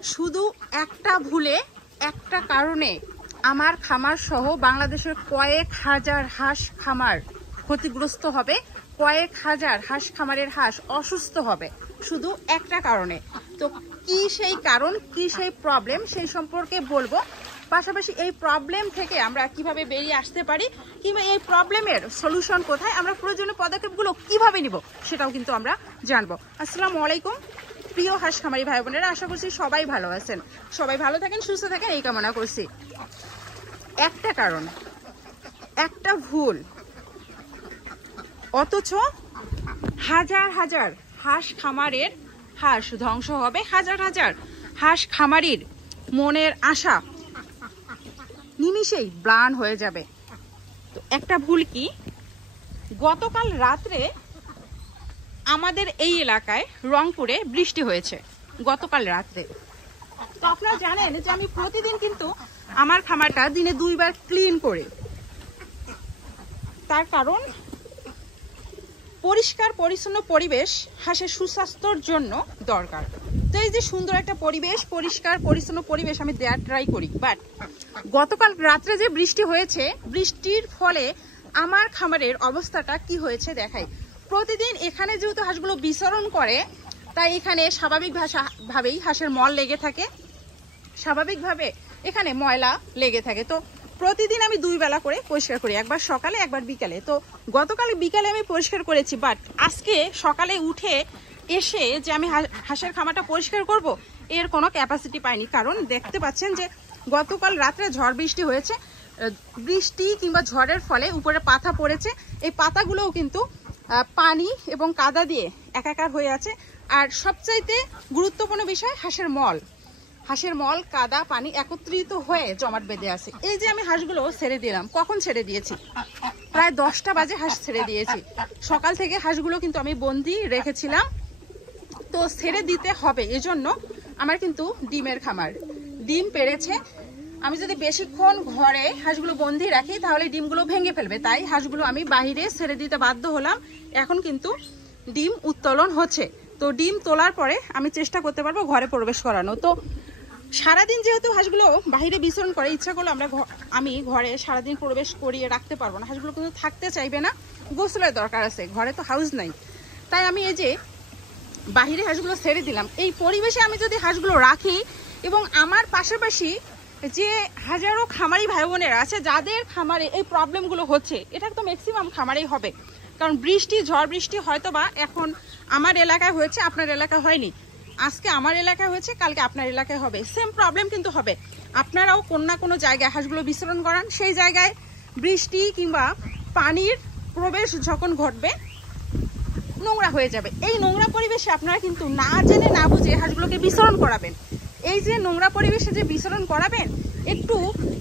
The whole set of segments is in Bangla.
শুধু একটা ভুলে, একটা কারণে আমার খামার সহ বাংলাদেশের কয়েক হাজার হাঁস খামার ক্ষতিগ্রস্ত হবে, কয়েক হাজার হাঁস খামারের হাঁস অসুস্থ হবে শুধু একটা কারণে। তো কি সেই কারণ, কি সেই প্রবলেম, সেই সম্পর্কে বলবো। পাশাপাশি এই প্রবলেম থেকে আমরা কিভাবে বেরিয়ে আসতে পারি, কিংবা এই প্রবলেমের সলিউশন কোথায়, আমরা প্রয়োজনীয় পদক্ষেপগুলো কিভাবে নিব সেটাও কিন্তু আমরা জানবো। আসসালামু আলাইকুম প্রিয় হাঁস খামারি ভাই বোনেরা, আশা করছি সবাই ভালো আছেন, সবাই ভালো থাকেন, সুস্থ থাকেন এই কামনা করছি। একটা কারণ, একটা ভুল, অথচ হাজার হাজার হাঁস খামারের হাঁস ধ্বংস হবে, হাজার হাজার হাঁস খামারির মনের আশা নিমিষেই ম্লান হয়ে যাবে। তো একটা ভুল কি, গতকাল রাত্রে আমাদের এই এলাকায় রংপুরে বৃষ্টি হয়েছে গতকাল রাত্রে। তো আপনারা জানেন যে আমি প্রতিদিন কিন্তু আমার খামারটা দিনে 2 বার ক্লিন করি, তার কারণ পরিষ্কার পরিচ্ছন্ন পরিবেশ হাঁসের সুস্বাস্থ্যের জন্য দরকার। তো এই যে সুন্দর একটা পরিবেশ, পরিষ্কার পরিচ্ছন্ন পরিবেশ আমি দেওয়ার ট্রাই করি, বাট গতকাল রাত্রে যে বৃষ্টি হয়েছে, বৃষ্টির ফলে আমার খামারের অবস্থাটা কি হয়েছে দেখাই। প্রতিদিন এখানে যেহেতু হাঁসগুলো বিচরণ করে, তাই এখানে স্বাভাবিকভাবেই হাঁসের মল লেগে থাকে, স্বাভাবিকভাবে এখানে ময়লা লেগে থাকে। তো প্রতিদিন আমি 2 বেলা করে পরিষ্কার করি, একবার সকালে একবার বিকালে। তো গতকাল বিকালে আমি পরিষ্কার করেছি, বাট আজকে সকালে উঠে এসে যে আমি হাঁসের খামারটা পরিষ্কার করব, এর কোনো ক্যাপাসিটি পাইনি। কারণ দেখতে পাচ্ছেন যে গতকাল রাত্রে ঝড় বৃষ্টি হয়েছে, বৃষ্টি কিংবা ঝড়ের ফলে উপরে পাতা পড়েছে, এই পাতাগুলোও কিন্তু পানি এবং কাদা দিয়ে একাকার হয়ে আছে। আর সবচাইতে গুরুত্বপূর্ণ বিষয় হাঁসের মল, হাঁসের মল, কাদা, পানি একত্রিত হয়ে জমাট বেঁধে আছে। এই যে আমি হাঁসগুলো ছেড়ে দিলাম, কখন ছেড়ে দিয়েছি, প্রায় 10টা বাজে হাঁস ছেড়ে দিয়েছি। সকাল থেকে হাঁসগুলো কিন্তু আমি বন্দি রেখেছিলাম, তো ছেড়ে দিতে হবে। এজন্য আমার কিন্তু ডিমের খামার, ডিম পেড়েছে। আমি যদি বেশিক্ষণ ঘরে হাঁসগুলো বন্দি রাখি তাহলে ডিমগুলো ভেঙে ফেলবে, তাই হাঁসগুলো আমি বাইরে ছেড়ে দিতে বাধ্য হলাম। এখন কিন্তু ডিম উত্তোলন হচ্ছে, তো ডিম তোলার পরে আমি চেষ্টা করতে পারবো ঘরে প্রবেশ করানো। তো সারাদিন যেহেতু হাঁসগুলো বাইরে বিচরণ করে, ইচ্ছা করলে আমি ঘরে সারাদিন প্রবেশ করিয়ে রাখতে পারবো না, হাঁসগুলো কিন্তু থাকতে চাইবে না, গোসলের দরকার আছে, ঘরে তো হাউস নাই। তাই আমি এই যে বাহিরে হাঁসগুলো ছেড়ে দিলাম। এই পরিবেশে আমি যদি হাঁসগুলো রাখি, এবং আমার পাশাপাশি যে হাজারো খামারি ভাই বোনেরা আছে যাদের খামারে এই প্রবলেমগুলো হচ্ছে, এটা তো ম্যাক্সিমাম খামারেই হবে। কারণ বৃষ্টি, ঝড় বৃষ্টি হয়তো বা এখন আমার এলাকায় হয়েছে, আপনার এলাকায় হয়নি, আজকে আমার এলাকায় হয়েছে, কালকে আপনার এলাকায় হবে, সেম প্রবলেম কিন্তু হবে। আপনারাও কোনো না কোনো জায়গায় হাঁসগুলো বিচরণ করান, সেই জায়গায় বৃষ্টি কিংবা পানির প্রবেশ যখন ঘটবে, নোংরা হয়ে যাবে। এই নোংরা পরিবেশে আপনারা কিন্তু না জেনে না বুঝে হাঁসগুলোকে বিচরণ করাবেন। এই যে নোংরা পরিবেশে যে বিচরণ করাবেন, একটু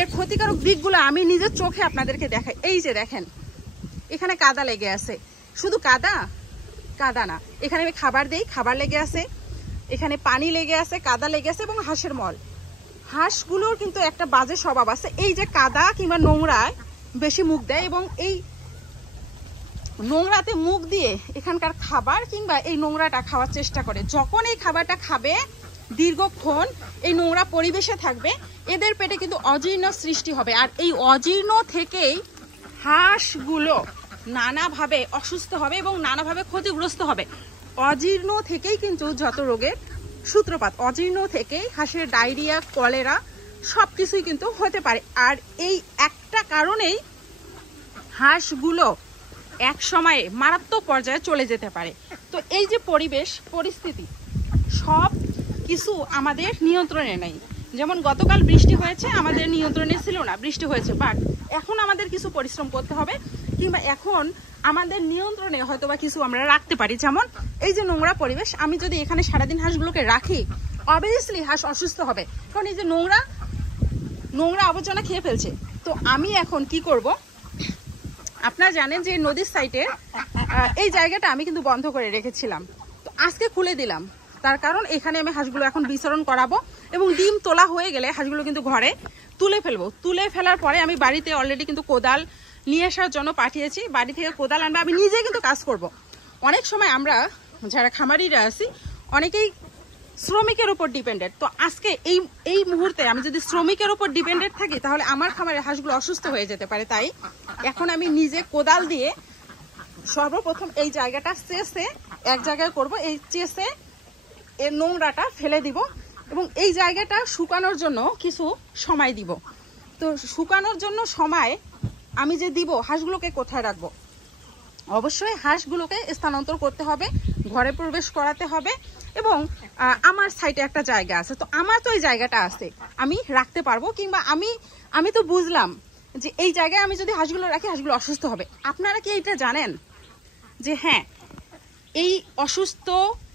এর ক্ষতিকারক দিকগুলো আমি নিজের চোখে আপনাদেরকে দেখাই। এই যে দেখেন, এখানে কাদা লেগে আছে, শুধু কাদা কাদা না, এখানে আমি খাবার দেই, খাবার লেগে আছে, এখানে পানি লেগে আছে, কাদা লেগে আছে, এবং হাঁসের মল। হাঁসগুলোর কিন্তু একটা বাজে স্বভাব আছে, এই যে কাদা কিংবা নোংরায় বেশি মুখ দেয়, এবং এই নোংরাতে মুখ দিয়ে এখানকার খাবার কিংবা এই নোংরাটা খাওয়ার চেষ্টা করে। যখন এই খাবারটা খাবে, দীর্ঘক্ষণ এই নোংরা পরিবেশে থাকবে, এদের পেটে কিন্তু অজীর্ণ সৃষ্টি হবে। আর এই অজীর্ণ থেকেই হাঁসগুলো নানাভাবে অসুস্থ হবে এবং নানাভাবে ক্ষতিগ্রস্ত হবে। অজীর্ণ থেকেই কিন্তু যত রোগের সূত্রপাত, অজীর্ণ থেকেই হাঁসের ডায়রিয়া, কলেরা সবকিছুই কিন্তু হতে পারে। আর এই একটা কারণেই হাঁসগুলো এক সময়ে মারাত্মক পর্যায়ে চলে যেতে পারে। তো এই যে পরিবেশ পরিস্থিতি, সব কিছু আমাদের নিয়ন্ত্রণে নেই। যেমন গতকাল বৃষ্টি হয়েছে, আমাদের নিয়ন্ত্রণে ছিল না, বৃষ্টি হয়েছে, বাট এখন আমাদের কিছু পরিশ্রম করতে হবে, কিংবা এখন আমাদের নিয়ন্ত্রণে হয়তোবা কিছু আমরা রাখতে পারি। যেমন এই যে নোংরা পরিবেশ, আমি যদি এখানে সারাদিন হাঁসগুলোকে রাখি, অবভিয়াসলি হাঁস অসুস্থ হবে, কারণ এই যে নোংরা আবর্জনা খেয়ে ফেলছে। তো আমি এখন কি করব, আপনারা জানেন যে নদীর সাইডে এই জায়গাটা আমি কিন্তু বন্ধ করে রেখেছিলাম, তো আজকে খুলে দিলাম। তার কারণ এখানে আমি হাঁসগুলো এখন বিচরণ করাবো, এবং ডিম তোলা হয়ে গেলে হাঁসগুলো কিন্তু ঘরে তুলে ফেলবো। তুলে ফেলার পরে আমি বাড়িতে অলরেডি কিন্তু কোদাল নিয়ে আসার জন্য পাঠিয়েছি, বাড়ি থেকে কোদাল আনবে, আমি নিজে কিন্তু কাজ করব। অনেক সময় আমরা যারা খামারিরা আছি অনেকেই শ্রমিকের উপর ডিপেন্ডেন্ট। তো আজকে এই মুহূর্তে আমি যদি শ্রমিকের উপর ডিপেন্ডেন্ট থাকি তাহলে আমার খামারের হাঁসগুলো অসুস্থ হয়ে যেতে পারে। তাই এখন আমি নিজে কোদাল দিয়ে সর্বপ্রথম এই জায়গাটা চেষে এক জায়গায় করব, এই চেষে এর নোংরাটা ফেলে দিব এবং এই জায়গাটা শুকানোর জন্য কিছু সময় দিব। তো শুকানোর জন্য সময় আমি যে দিব, হাঁসগুলোকে কোথায় রাখবো? অবশ্যই হাঁসগুলোকে স্থানান্তর করতে হবে, ঘরে প্রবেশ করাতে হবে এবং আমার সাইডে একটা জায়গা আছে, তো আমার তো এই জায়গাটা আছে, আমি রাখতে পারবো। কিংবা আমি তো বুঝলাম যে এই জায়গায় আমি যদি হাঁসগুলো রাখি হাঁসগুলো অসুস্থ হবে। আপনারা কি এটা জানেন যে হ্যাঁ, এই অসুস্থ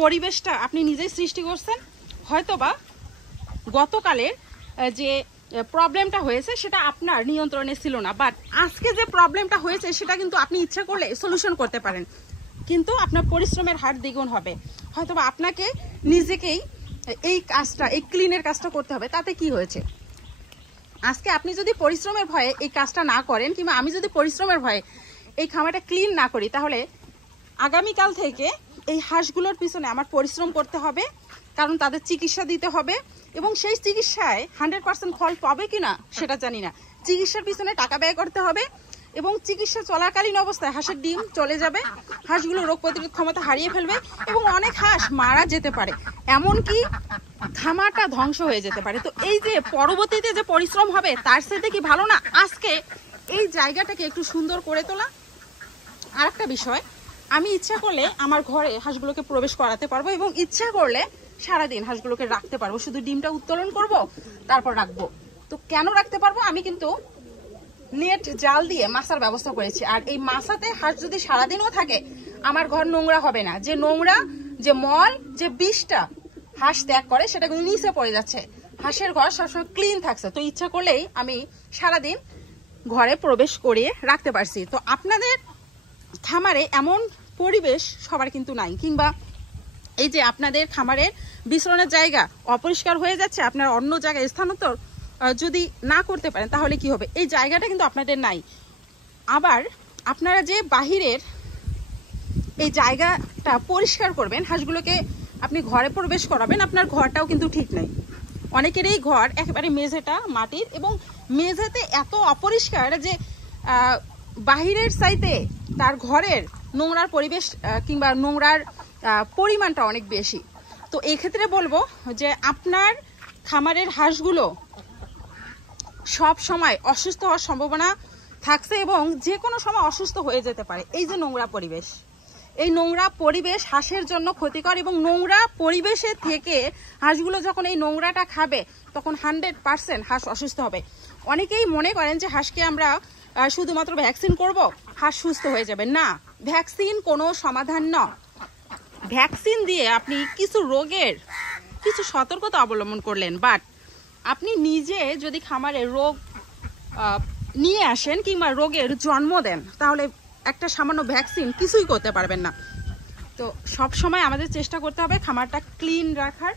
পরিবেশটা আপনি নিজেই সৃষ্টি করছেন? হয়তোবা গতকালের যে প্রবলেমটা হয়েছে সেটা আপনার নিয়ন্ত্রণে ছিল না, বাট আজকে যে প্রবলেমটা হয়েছে সেটা কিন্তু আপনি ইচ্ছা করলে সলিউশন করতে পারেন, কিন্তু আপনার পরিশ্রমের হার দ্বিগুণ হবে। হয়তোবা আপনাকে নিজেকেই এই কাজটা, এই ক্লিনের কাজটা করতে হবে। তাতে কি হয়েছে? আজকে আপনি যদি পরিশ্রমের ভয়ে এই কাজটা না করেন কিংবা আমি যদি পরিশ্রমের ভয়ে এই খামারটা ক্লিন না করি, তাহলে আগামীকাল থেকে এই হাঁসগুলোর পিছনে আমার পরিশ্রম করতে হবে, কারণ তাদের চিকিৎসা দিতে হবে এবং সেই চিকিৎসায় 100% ফল পাবে কিনা সেটা জানি না। চিকিৎসার পিছনে টাকা ব্যয় করতে হবে এবং চিকিৎসা চলাকালীন অবস্থায় হাঁসের ডিম চলে যাবে, হাঁসগুলো রোগ প্রতিরোধ ক্ষমতা হারিয়ে ফেলবে এবং অনেক হাঁস মারা যেতে পারে, এমনকি খামারটা ধ্বংস হয়ে যেতে পারে। তো এই যে পরবর্তীতে যে পরিশ্রম হবে তার সাথে কি ভালো না আজকে এই জায়গাটাকে একটু সুন্দর করে তোলা? আর একটা বিষয়, আমি ইচ্ছা করলে আমার ঘরে হাঁসগুলোকে প্রবেশ করাতে পারবো এবং ইচ্ছা করলে সারাদিন হাঁসগুলোকে রাখতে পারবো, শুধু ডিমটা উত্তোলন করব তারপর রাখবো। তো কেন রাখতে পারবো? আমি কিন্তু নেট জাল দিয়ে মাছার ব্যবস্থা করেছি, আর এই মাছাতে হাঁস যদি সারাদিনও থাকে আমার ঘর নোংরা হবে না। যে নোংরা, যে মল, যে বিষটা হাঁস ত্যাগ করে সেটা কিন্তু নিচে পড়ে যাচ্ছে, হাঁসের ঘর সবসময় ক্লিন থাকছে। তো ইচ্ছা করলেই আমি সারাদিন ঘরে প্রবেশ করিয়ে রাখতে পারছি। তো আপনাদের খামারে এমন পরিবেশ সবার কিন্তু নাই, কিংবা এই যে আপনাদের খামারের বিশ্রামের জায়গা অপরিষ্কার হয়ে যাচ্ছে, আপনারা অন্য জায়গায় স্থানান্তর যদি না করতে পারেন তাহলে কি হবে? এই জায়গাটা কিন্তু আপনাদের নাই। আবার আপনারা যে বাহিরের এই জায়গাটা পরিষ্কার করবেন, হাঁসগুলোকে আপনি ঘরে প্রবেশ করাবেন, আপনার ঘরটাও কিন্তু ঠিক নেই। অনেকেরই ঘর একেবারে মেঝেটা মাটির এবং মেঝেতে এত অপরিষ্কার যে বাহিরের চাইতে তার ঘরের নোংরার পরিবেশ কিংবা নোংরার পরিমাণটা অনেক বেশি। তো এই ক্ষেত্রে বলবো যে আপনার খামারের হাঁসগুলো সব সময় অসুস্থ হওয়ার সম্ভাবনা থাকছে এবং যে কোনো সময় অসুস্থ হয়ে যেতে পারে। এই যে নোংরা পরিবেশ, এই নোংরা পরিবেশ হাঁসের জন্য ক্ষতিকর এবং নোংরা পরিবেশে থেকে হাঁসগুলো যখন এই নোংরাটা খাবে তখন 100% হাঁস অসুস্থ হবে। অনেকেই মনে করেন যে হাঁসকে আমরা শুধুমাত্র ভ্যাকসিন করব, হাঁস সুস্থ হয়ে যাবে। না, ভ্যাকসিন কোনো সমাধান নয়। ভ্যাকসিন দিয়ে আপনি কিছু রোগের কিছু সতর্কতা অবলম্বন করলেন, বাট আপনি নিজে যদি খামারে রোগ নিয়ে আসেন কিংবা রোগের জন্ম দেন তাহলে একটা সামান্য ভ্যাকসিন কিছুই করতে পারবেন না। তো সব সময় আমাদের চেষ্টা করতে হবে খামারটা ক্লিন রাখার,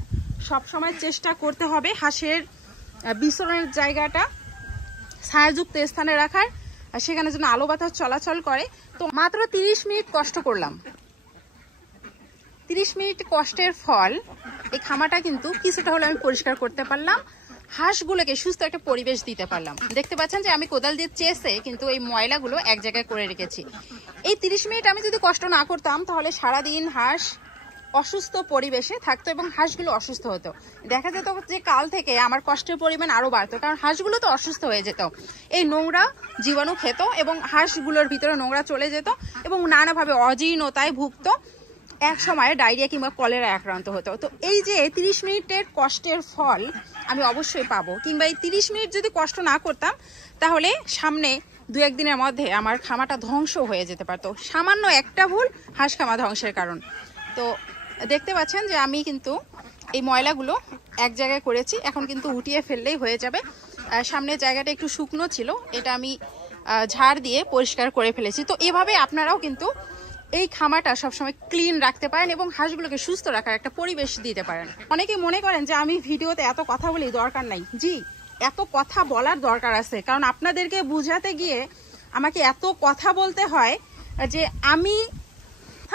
সব সময় চেষ্টা করতে হবে হাঁসের বিচরণের জায়গাটা ছায়াযুক্ত স্থানে রাখার, আর সেখানে যেন আলো বাতাস চলাচল করে। তো মাত্র 30 মিনিট কষ্ট করলাম, 30 মিনিট কষ্টের ফল এই খামারটা কিন্তু কিছুটা হলে আমি পরিষ্কার করতে পারলাম, হাঁসগুলোকে সুস্থ একটা পরিবেশ দিতে পারলাম। দেখতে পাচ্ছেন যে আমি কোদাল দিয়ে চেষে কিন্তু এই ময়লাগুলো এক জায়গায় করে রেখেছি। এই 30 মিনিট আমি যদি কষ্ট না করতাম তাহলে সারাদিন হাঁস অসুস্থ পরিবেশে থাকতো এবং হাঁসগুলো অসুস্থ হতো। দেখা যেত যে কাল থেকে আমার কষ্টের পরিমাণ আরো বাড়তো, কারণ হাঁসগুলো তো অসুস্থ হয়ে যেত, এই নোংরা জীবাণু খেত এবং হাঁসগুলোর ভিতরে নোংরা চলে যেত এবং নানাভাবে অজীর্ণতায় ভুগতো, এক সময় ডায়রিয়া কিংবা কলেরা আক্রান্ত হতো। তো এই যে 30 মিনিটের কষ্টের ফল আমি অবশ্যই পাবো, কিংবা এই 30 মিনিট যদি কষ্ট না করতাম তাহলে সামনে 2-1 দিনের মধ্যে আমার খামারটা ধ্বংস হয়ে যেতে পারতো। সামান্য একটা ভুল হাঁস খামা ধ্বংসের কারণ। তো দেখতে পাচ্ছেন যে আমি কিন্তু এই ময়লাগুলো এক জায়গায় করেছি, এখন কিন্তু উঠিয়ে ফেললেই হয়ে যাবে। সামনের জায়গাটা একটু শুকনো ছিল, এটা আমি ঝাড় দিয়ে পরিষ্কার করে ফেলেছি। তো এভাবে আপনারাও কিন্তু এই খামারটা সবসময় ক্লিন রাখতে পারেন এবং হাঁসগুলোকে সুস্থ রাখার একটা পরিবেশ দিতে পারেন। অনেকে মনে করেন যে আমি ভিডিওতে এত কথা বলি, দরকার নাই। জি, এত কথা বলার দরকার আছে, কারণ আপনাদেরকে বুঝাতে গিয়ে আমাকে এত কথা বলতে হয় যে আমি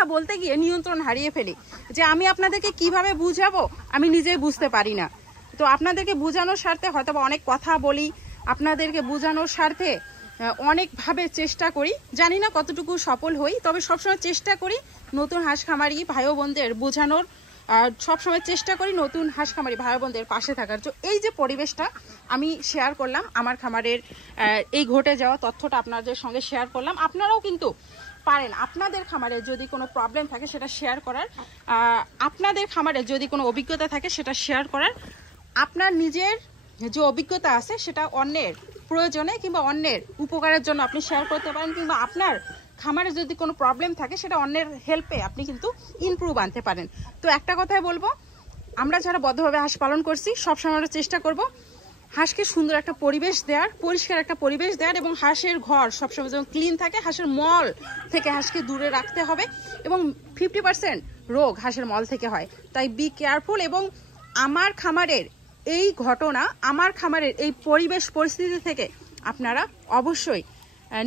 কথা বলতে গিয়ে নিয়ন্ত্রণ হারিয়ে ফেলি, যে আমি আপনাদেরকে কিভাবে বুঝাবো আমি নিজেই বুঝতে পারি না। তো আপনাদেরকে বোঝানোর স্বার্থে হয়তো অনেক কথা বলি, আপনাদেরকে বোঝানোর স্বার্থে অনেকভাবে চেষ্টা করি, জানি না কতটুকু সফল হই, তবে সবসময় চেষ্টা করি নতুন হাঁস খামারি ভাই বোনদের বোঝানোর, সবসময় চেষ্টা করি নতুন হাঁস খামারি ভাই বোনদের পাশে থাকার। তো এই যে পরিবেশটা আমি শেয়ার করলাম, আমার খামারের এই ঘটে যাওয়া তথ্যটা আপনাদের সঙ্গে শেয়ার করলাম। আপনারাও কিন্তু পারেন আপনাদের খামারে যদি কোনো প্রবলেম থাকে সেটা শেয়ার করার, আপনাদের খামারে যদি কোনো অভিজ্ঞতা থাকে সেটা শেয়ার করার, আপনার নিজের যে অভিজ্ঞতা আছে সেটা অন্যের প্রয়োজনে কিংবা অন্যের উপকারের জন্য আপনি শেয়ার করতে পারেন, কিংবা আপনার খামারে যদি কোনো প্রবলেম থাকে সেটা অন্যের হেল্পে আপনি কিন্তু ইমপ্রুভ আনতে পারেন। তো একটা কথাই বলবো, আমরা যারা বদ্ধভাবে হাঁস পালন করছি সবসময় আমরা চেষ্টা করব হাঁসকে সুন্দর একটা পরিবেশ দেওয়ার, পরিষ্কার একটা পরিবেশ দেওয়ার, এবং হাঁসের ঘর সবসময় যেন ক্লিন থাকে, হাঁসের মল থেকে হাঁসকে দূরে রাখতে হবে, এবং 50% রোগ হাঁসের মল থেকে হয়। তাই বি কেয়ারফুল। এবং আমার খামারের এই ঘটনা, আমার খামারের এই পরিবেশ পরিস্থিতি থেকে আপনারা অবশ্যই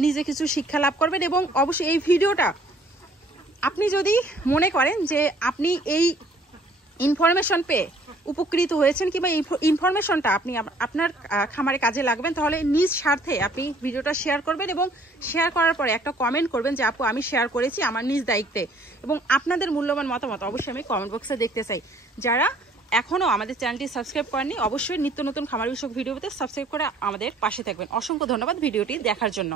নিজে কিছু শিক্ষা লাভ করবেন। এবং অবশ্যই এই ভিডিওটা আপনি যদি মনে করেন যে আপনি এই ইনফরমেশন পেয়ে উপকৃত হয়েছেন কিংবা এই ইনফরমেশনটা আপনি আপনার খামারে কাজে লাগবেন, তাহলে নিজ স্বার্থে আপনি ভিডিওটা শেয়ার করবেন, এবং শেয়ার করার পরে একটা কমেন্ট করবেন যে আপু আমি শেয়ার করেছি আমার নিজ দায়িত্বে। এবং আপনাদের মূল্যবান মতামত অবশ্যই আমি কমেন্ট বক্সে দেখতে চাই। যারা এখনও আমাদের চ্যানেলটি সাবস্ক্রাইব করেননি অবশ্যই নিত্য নতুন খামার বিষয়ক ভিডিও পেতে সাবস্ক্রাইব করে আমাদের পাশে থাকবেন। অসংখ্য ধন্যবাদ ভিডিওটি দেখার জন্য।